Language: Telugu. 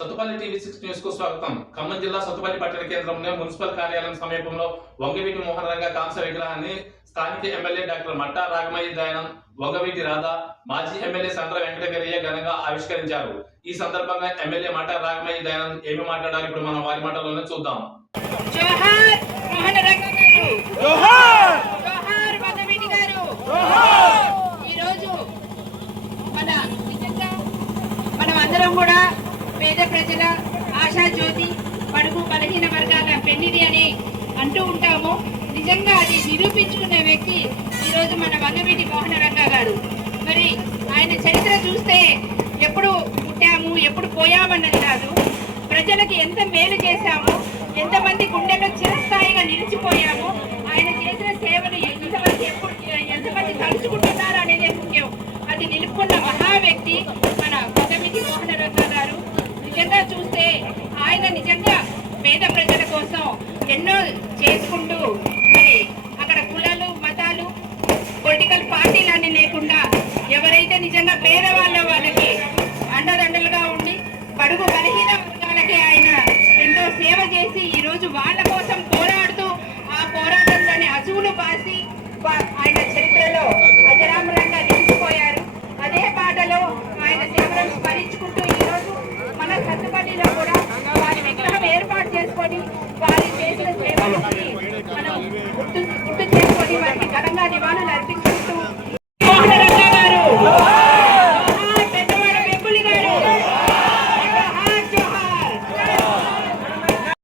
సత్తుపల్లి టీవీ సిక్స్ న్యూస్కు స్వాగతం. ఖమ్మం జిల్లా సత్తుపల్లి పట్టణ కేంద్రంలో మున్సిపల్ కార్యాలయం సమీపంలో వంగవీటి మోహన్ రంగ కాంస్య విగ్రహాన్ని స్థానిక ఎమ్మెల్యే డాక్టర్ మట్టా రాగమయ్య దయానంద్ వంగవీటి రాధా మాజీ ఎమ్మెల్యే సంద్ర వెంకటగిరయ్య ఘనంగా ఆవిష్కరించారు. ఈ సందర్భంగా ఎమ్మెల్యే మట్టా రాగమయ్య దయానంద్ ఏమి మాట్లాడారు? ఇప్పుడు మనం వారి మాటల్లోనే చూద్దాం. మనం అందరం కూడా పేద ప్రజల ఆశా జ్యోతి బలహీన వర్గాల పెన్నిది అని అంటూ ఉంటామో. నిజంగా అది నిరూపించుకున్న వ్యక్తి ఈరోజు మన వంగవీటి మోహన రంగ గారు? మరి ఆయన చరిత్ర చూస్తే ఎప్పుడు పుట్టాము ఎప్పుడు పోయామన్నది కాదు. ప్రజలకు ఎంత మేలు చేశామో ఎంతమంది గుండెలు చిరస్థాయిగా నిలిచిపోయామో ఆయన చేసిన సేవలు ఎంతమంది ఎప్పుడు ఎంతమంది తలుచుకుంటున్నారు అనేదే ముఖ్యం. అది నిలుపుకున్న మహా వ్యక్తి ఎన్నో చేసుకుంటూ చేసుకొని వారి చేసిన సేవలకి మనం గుర్తు గుర్తు చేసుకొని వారికి ఘనంగా నివాళులు అర్పించాలి